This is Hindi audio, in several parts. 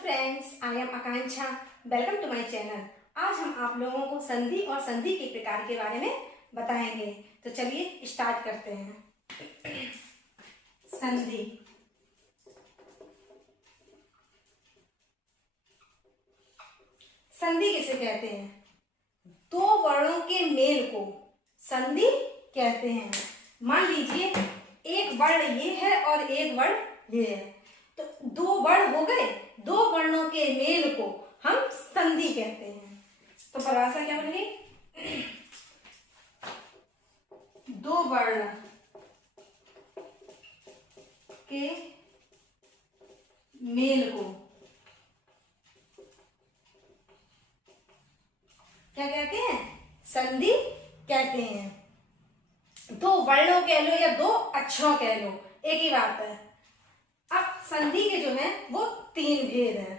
Friends, I am Akanksha. Welcome to my channel. आज हम आप लोगों को संधि और संधि के प्रकार के बारे में बताएंगे। तो चलिए स्टार्ट करते हैं। संधि। संधि किसे कहते हैं? दो वर्णों के मेल को संधि कहते हैं। मान लीजिए एक वर्ण ये है और एक वर्ण ये है, तो दो वर्ण हो गए, दो वर्णों के मेल को हम संधि कहते हैं। तो परिभाषा क्या बनेगी? दो वर्ण के मेल को क्या कहते हैं? संधि कहते हैं। दो वर्णों कह लो या दो अक्षरों कह लो, एक ही बात है। अब संधि के जो है वो तीन भेद हैं।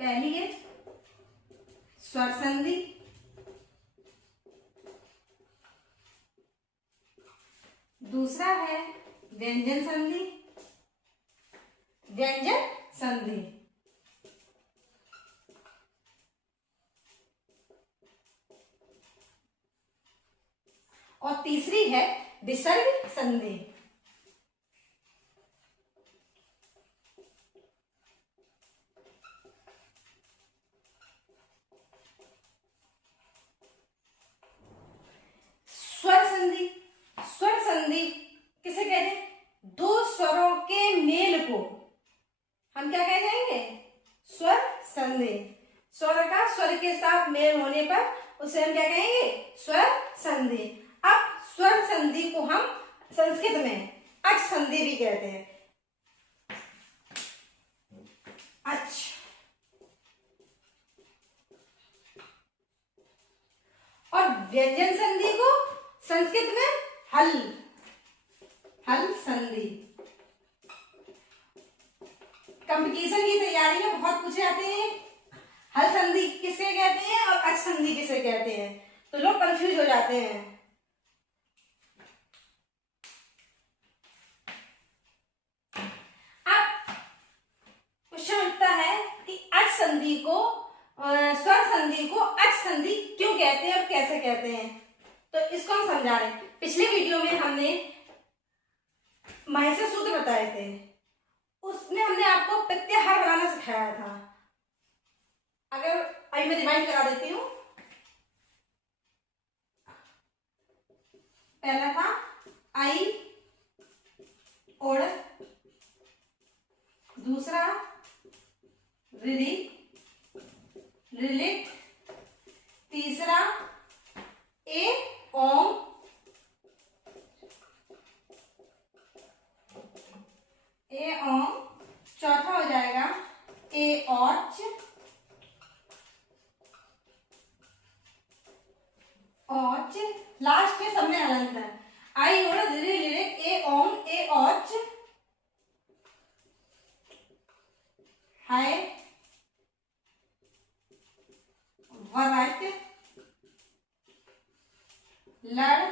पहली है स्वर संधि, दूसरा है व्यंजन संधि। व्यंजन संधि और तीसरी है विसर्ग संधि। स्वर संधि। स्वर संधि किसे कहते हैं? दो स्वरों के मेल को हम क्या कह जाएंगे? स्वर संधि। स्वर का स्वर के साथ मेल होने पर उसे हम क्या कहेंगे? स्वर संधि। अब स्वर संधि को हम संस्कृत में अच संधि भी कहते हैं। अच। और व्यंजन संधि को संस्कृत में हल, हल संधि। कंपटीशन की तैयारी में बहुत पूछे जाते हैं, हल संधि किसे कहते हैं और अच संधि किसे कहते हैं, तो लोग कंफ्यूज हो जाते हैं। अब क्वेश्चन उठता है कि अच संधि को, स्वर संधि को अच संधि क्यों कहते हैं और कैसे कहते हैं, तो इसको हम समझा रहे हैं। पिछले वीडियो में हमने महर्षि सूत्र बताए थे, उसमें हमने आपको प्रत्याहार बनाना सिखाया था। अगर अभी मैं रिवाइंड करा देती हूँ। पहला था आई ओड़, दूसरा रिली रिलिट, तीसरा ए ओम, ए ओम, चौथा हो जाएगा ए औच, औच, लास्ट में सब में हलंत है। आई ओड़ रिली रिलिट ए ओम ए औच है वरट लड़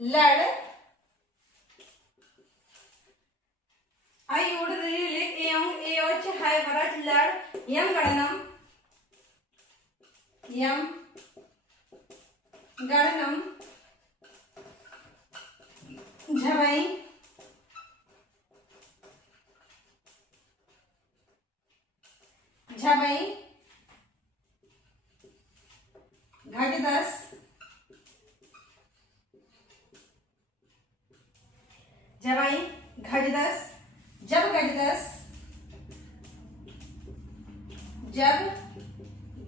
लड़। आई ओड़ रिली रिलिट ए ओम ए औच है वरट लड़ यम गणनम, यम गणनम झवई झवई घट दस, झवई घट दस, जब घट दस, जब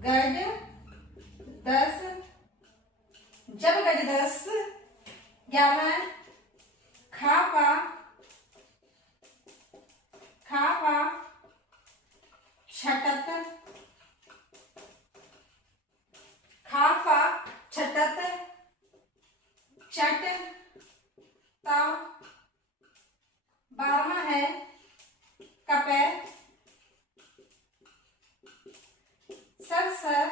गढ़ दस, जब गढ़ दस, 11 खापा, खापा छटत, खाफा छटत, चट ता, 12वां है कपै, सर सर,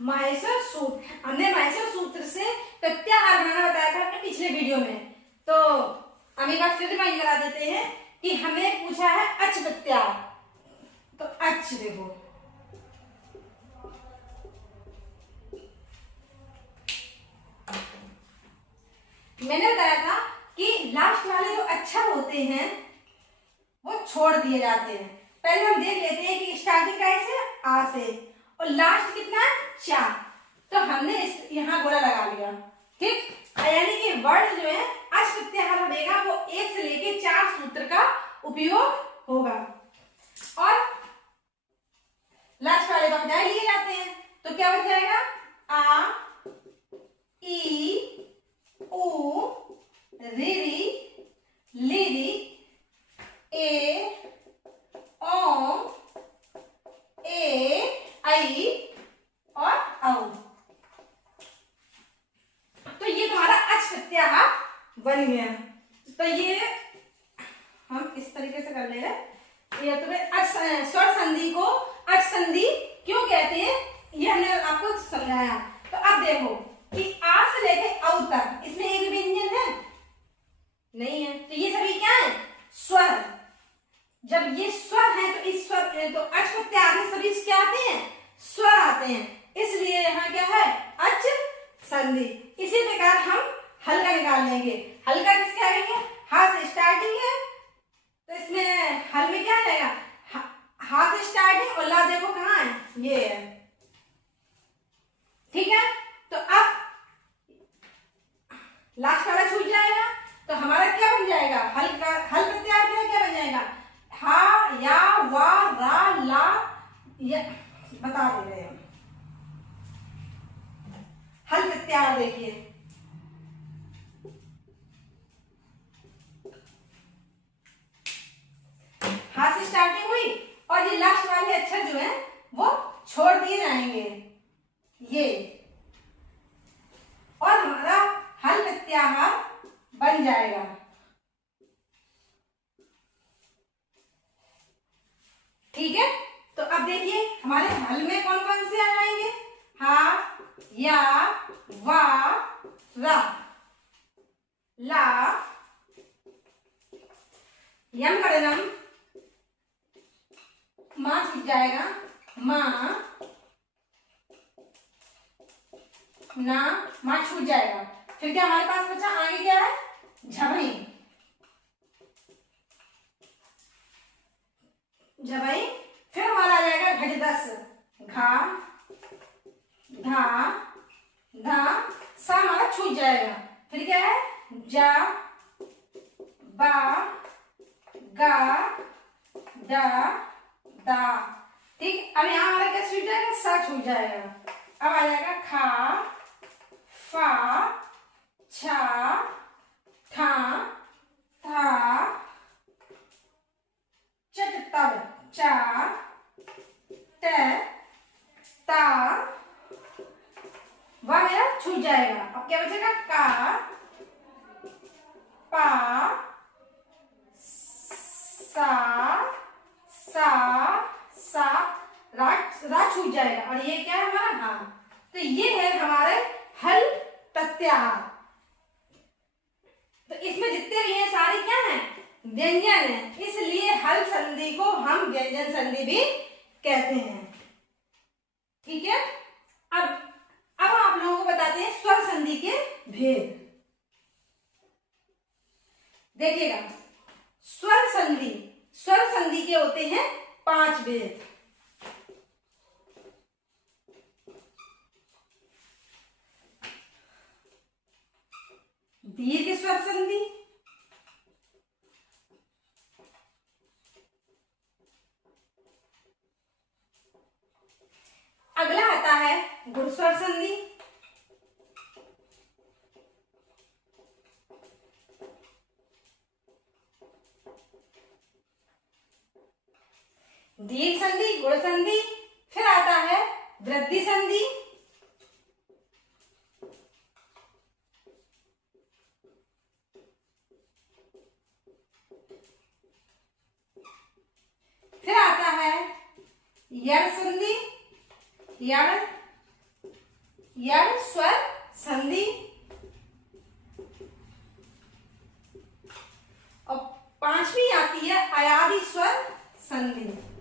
माहेश्वर सूत्र, हमने माहेश्वर सूत्र से प्रत्याहार बनाना बताया था अपने पिछले वीडियो में। तो हम एक बार फिर रिमाइंड करा देते हैं कि हमें पूछा है अच प्रत्याहार। तो अच देखो, मैंने बताया था कि लास्ट वाले जो अक्षर होते हैं वो छोड़ दिए जाते हैं। पहले हम देख लेते हैं कि स्टार्टिंग कैसे आ से और लास्ट कितना है 4। तो हमने इस यहाँ गोला लगा लिया, ठीक। यानी कि वर्ड जो है अच प्रत्याहार बनेगा वो 1 से लेके 4 सूत्र का उपयोग होगा और लास्ट वाले को हटा लिए जाते हैं। तो क्या बन जाएगा? आ, ई, उ, री, ली, ए, ओ, ए, आई और औ। तो ये तुम्हारा अच प्रत्याहार बन गया। तो ये हम इस तरीके से कर ले रहे हैं। ये तुम्हें स्वर संधि को अच संधि क्यों कहते हैं ये हमने आपको समझाया। तो अब देखो कि आ से लेके औ तक इसमें एक व्यंजन है नहीं है, तो ये सभी क्या है? स्वर। जब ये स्वर है तो इस स्वर तो अच प्रत्याहार में सभी क्या आते हैं? स्वर आते हैं, इसलिए यहाँ क्या है? अच संधि। इसी प्रकार हम हल का निकाल लेंगे। हल का किसके आएंगे? हा से स्टार्टिंग है तो इसमें हल में क्या आ जाएगा? हा से स्टार्टिंग और ला देखो कहाँ है? ये है, ठीक है। तो अब लास्ट वाला छूट जाएगा तो हमारा क्या बन जाएगा? हल का हल प्रत्याहार क्या बन जाएगा? हा, या, वा, रा, ला, या बता दे रहे हैं। हल प्रत्याहार देखिए, हा से स्टार्टिंग हुई और ये लास्ट वाले अक्षर जो है वो छोड़ दिए जाएंगे ये, और हमारा हल प्रत्याहार बन जाएगा। ठीक है। तो अब देखिए हमारे हल में कौन कौन से आ जाएंगे? हा, या, वा, रा, ला, यम कड़नम, मां छूट जाएगा, मां, ना, मां छूट जाएगा। फिर क्या हमारे पास बचा? आगे क्या है? झबई, झबई। फिर हमारा आ जाएगा घटदस, घा, धा, धा, सा हमारा छूट जाएगा। फिर क्या है? जा, बा, गा, डा, दा, ठीक। अब यहाँ हमारा क्या छूट जाएगा? सा छूट जाएगा। अब आ जाएगा खा, फा, छा, ठा, था, चट, तब, चा, ट, ता, वह मेरा छूट जाएगा। अब क्या बचेगा? का, पा, सा, सा, रा छूट जाएगा और ये क्या है हमारा? हाँ। तो ये है हमारे हल प्रत्याहार। तो इसमें जितने भी हैं सारे क्या हैं? व्यंजन है, इसलिए हल संधि को हम व्यंजन संधि भी कहते हैं। ठीक है। अब आप लोगों को बताते हैं स्वर संधि के भेद। देखिएगा, स्वर संधि के होते हैं 5 भेद। दीर्घ स्वर संधि, अगला आता है गुण स्वर संधि, दीर्घ संधि, गुण संधि। फिर आता है वृद्धि संधि, फिर आता है यण संधि, यण, यड़ स्वर संधि। और पांचवी आती है अयादि स्वर संधि।